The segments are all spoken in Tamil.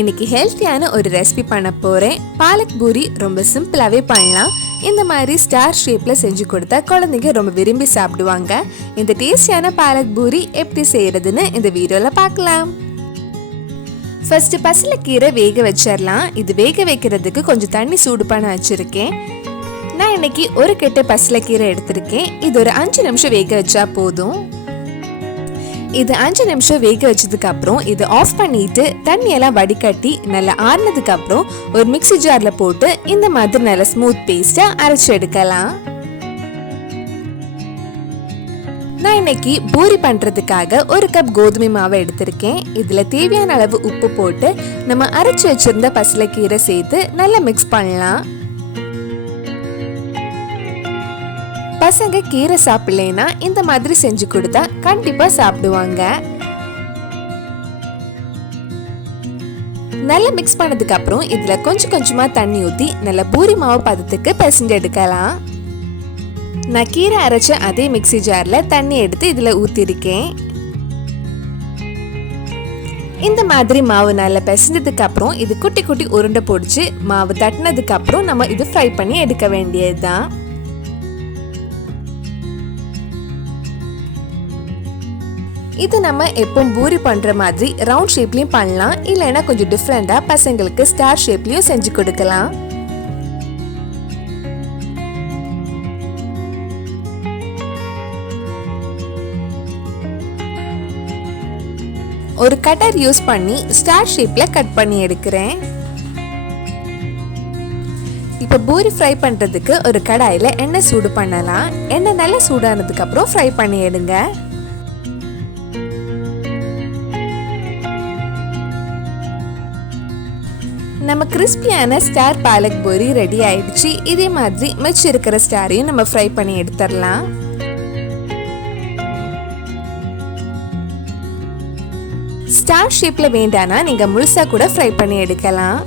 இன்னைக்கு ஹெல்த்தியான ஒரு ரெசிபி பண்ண போறேன். பாலக் பூரி ரொம்ப சிம்பிளாவே பண்ணலாம். இந்த மாதிரி ஸ்டார் ஷேப்ல செஞ்சு கொடுத்தா குழந்தைங்க ரொம்ப விரும்பி சாப்பிடுவாங்க. இந்த டேஸ்டியான பாலக் பூரி எப்படி செய்யறதுன்னு இந்த வீடியோல பார்க்கலாம். ஃபர்ஸ்ட் பசலைக்கீரை வேக வச்சிடலாம். இது வேக வைக்கிறதுக்கு கொஞ்சம் தண்ணி சூடு பண்ண வச்சிருக்கேன். நான் இன்னைக்கு ஒரு கெட்டு பசலைக்கீரை எடுத்திருக்கேன். இது ஒரு 5 நிமிஷம் வேக வச்சா போதும். இது 5 நிமிஷம் வேக வச்சதுக்கு அப்புறம் இது ஆஃப் பண்ணிட்டு தண்ணியெல்லாம் வடிகட்டி நல்லா ஆறுனதுக்கு அப்புறம் ஒரு மிக்ஸி ஜார்ல போட்டு இந்த மாதிரி நல்ல ஸ்மூத் பேஸ்டா அரைச்சு எடுக்கலாம். நான் இன்னைக்கு பூரி பண்றதுக்காக ஒரு கப் கோதுமை மாவை எடுத்திருக்கேன். இதுல தேவையான அளவு உப்பு போட்டு நம்ம அரைச்சு வச்சிருந்த பசலைக்கீரை சேர்த்து நல்லா மிக்ஸ் பண்ணலாம். பசங்க கீரை சாப்பிடலைன்னா இந்த மாதிரி செஞ்சு கொடுத்தா கண்டிப்பா சாப்பிடுவாங்க. நல்லா மிக்ஸ் பண்ணதுக்கு அப்புறம் இதுல கொஞ்சம் கொஞ்சமா தண்ணி ஊத்தி நல்ல பூரி மாவு பதத்துக்கு பிசைஞ்சு எடுக்கலாம். நான் கீரை அரைச்ச அதே மிக்ஸி ஜார்ல தண்ணி எடுத்து இதுல ஊத்திருக்கேன். இந்த மாதிரி மாவு நல்லா பிசைஞ்சதுக்கு அப்புறம் இது குட்டி குட்டி உருண்டை பொடிச்சு மாவு தட்டினதுக்கு அப்புறம் நம்ம இது ஃப்ரை பண்ணி எடுக்க வேண்டியதுதான். இது நம்ம எப்பவும் பூரி பண்ற மாதிரி ரவுண்ட் ஷேப்லயும் பண்ணலாம். இல்லைன்னா கொஞ்சம் டிஃப்ரெண்டா பசங்களுக்கு ஸ்டார் ஷேப்லயும் செஞ்சு கொடுக்கலாம். ஒரு கட்டர் யூஸ் பண்ணி ஸ்டார் ஷேப்ல கட் பண்ணி எடுக்கிறேன். இப்ப பூரி ஃப்ரை பண்றதுக்கு ஒரு கடாயில எண்ணெய் சூடு பண்ணலாம். எண்ணெய் நல்லா சூடானதுக்கு அப்புறம் ஃப்ரை பண்ணி எடுங்க. நம்ம கிறிஸ்பியான ஸ்டார் பாலக் பூரி ரெடி ஆயிடுச்சு. இதே மாதிரி மிச்சம் இருக்கிற ஸ்டாரையும் நம்ம ஃப்ரை பண்ணி எடுத்துடலாம். ஸ்டார் ஷேப்ல வேண்டானா நீங்க முழுசா கூட ஃப்ரை பண்ணி எடுக்கலாம்.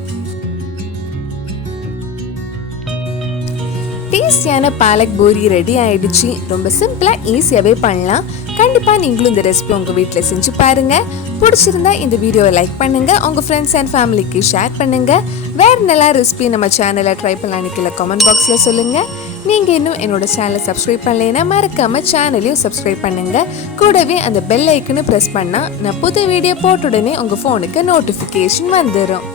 டேஸ்டியான பாலக் பூரி ரெடி ஆயிடுச்சு. ரொம்ப சிம்பிளா ஈஸியாவே பண்ணலாம். கண்டிப்பா நீங்களும் இந்த ரெசிபி உங்க வீட்ல செஞ்சு பாருங்க. பிடிச்சிருந்தா இந்த வீடியோவை லைக் பண்ணுங்க, உங்க ஃப்ரெண்ட்ஸ் அண்ட் ஃபேமிலிக்கு ஷேர் பண்ணுங்க. வேற நல்ல ரெசிபி நம்ம சேனலை ட்ரை பண்ணலான்னு கீழே கமெண்ட் பாக்ஸ்ல சொல்லுங்க. நீங்க இன்னும் என்னோட சேனலை சப்ஸ்கிரைப் பண்ணலைன்னா மறக்காம சேனலையும் சப்ஸ்கிரைப் பண்ணுங்க. கூடவே அந்த பெல் ஐக்கனை பிரஸ் பண்ணா நான் புது வீடியோ போட்ட உடனே உங்க போனுக்கு நோட்டிபிகேஷன் வந்துடும்.